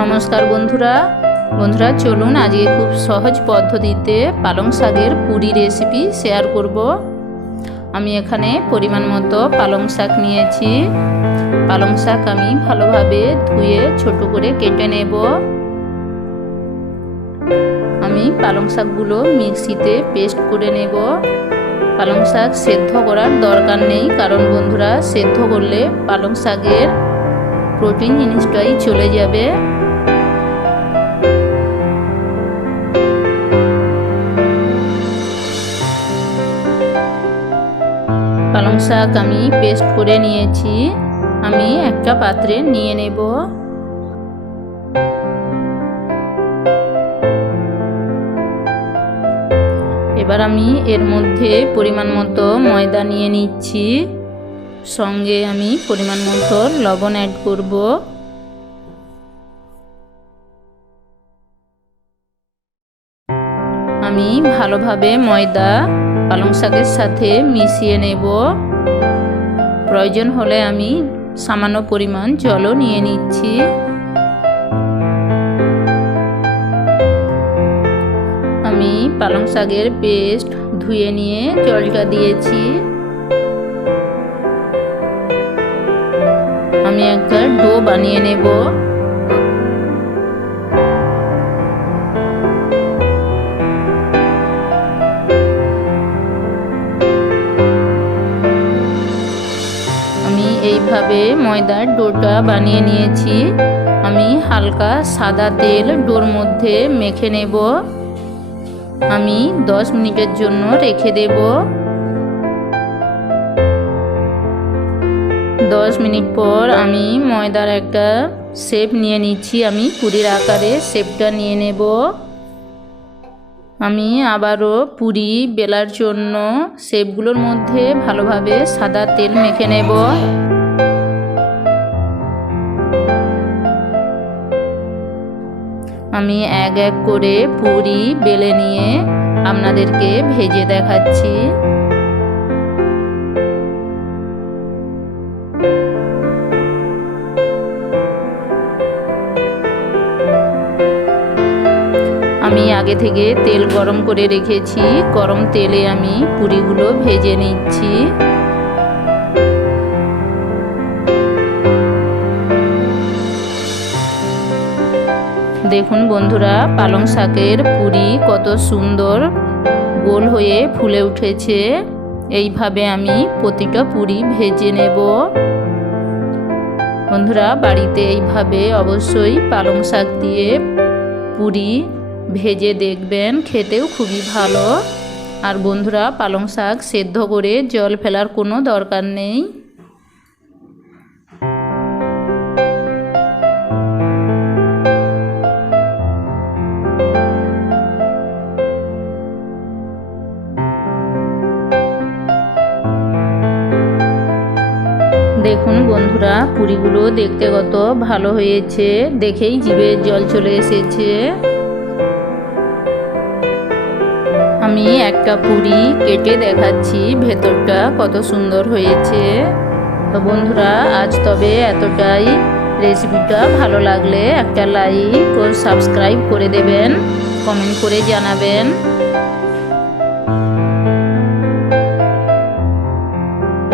নমস্কার বন্ধুরা। বন্ধুরা, চলুন আজকে খুব সহজ পদ্ধতিতে পালং শাকের পুরি রেসিপি শেয়ার করব। আমি এখানে পরিমাণ মতো পালং শাক নিয়েছি। পালং শাক আমি ভালোভাবে ধুয়ে ছোট করে কেটে নেব। আমি পালং শাকগুলো মিক্সিতে পেস্ট করে নেব। পালং শাক সেদ্ধ করার দরকার নেই, কারণ বন্ধুরা, সেদ্ধ করলে পালং শাকের প্রোটিন জিনিসটাই চলে যাবে। পালং শাক আমি পেস্ট করে নিয়েছি। আমি একটা পাত্রে নিয়ে নেব। এবার আমি এর মধ্যে পরিমাণ মতো ময়দা নিয়ে নিচ্ছি। সঙ্গে আমি পরিমাণ মতো লবণ অ্যাড করব। আমি ভালোভাবে ময়দা পালং শাকের সাথে মিশিয়ে নেব। প্রয়োজন হলে আমি সামান্য পরিমাণ জলও নিয়ে নিচ্ছি। আমি পালং শাকের পেস্ট ধুয়ে নিয়ে জলটা দিয়েছি। আমি একটা ডো বানিয়ে নেব। এইভাবে ময়দার ডোটা বানিয়ে নিয়েছি। আমি হালকা সাদা তেল ডোর মধ্যে মেখে নেব। আমি দশ মিনিটের জন্য রেখে দেব। দশ মিনিট পর আমি ময়দার একটা শেপ নিয়ে নিচ্ছি। আমি পুরীর আকারে শেপটা নিয়ে নেব। আমি আবারও পুরি বেলার জন্য শেপগুলোর মধ্যে ভালোভাবে সাদা তেল মেখে নেব। আমি এক এক করে পুরি বেলে নিয়ে আপনাদেরকে ভেজে দেখাচ্ছি। আমি আগে থেকে তেল গরম করে রেখেছি। গরম তেলে আমি পুরিগুলো ভেজে নিচ্ছি। দেখুন বন্ধুরা, পালং শাকের পুরি কত সুন্দর গোল হয়ে ফুলে উঠেছে। এইভাবে আমি প্রতিটা পুরি ভেজে নেব। বন্ধুরা, বাড়িতে এইভাবে অবশ্যই পালং শাক দিয়ে পুরি ভেজে দেখবেন, খেতেও খুবই ভালো। আর বন্ধুরা, পালং শাক সেদ্ধ করে জল ফেলার কোনো দরকার নেই। দেখুন বন্ধুরা, পুরিগুলো দেখতে কত ভালো হয়েছে। দেখেই জিভে জল চলে এসেছে। আমি একটা পুরি কেটে দেখাচ্ছি, ভেতরটা কত সুন্দর হয়েছে। তো বন্ধুরা, আজ তবে এতটাই। রেসিপিটা ভালো লাগলে একটা লাইক ও সাবস্ক্রাইব করে দেবেন, কমেন্ট করে জানাবেন।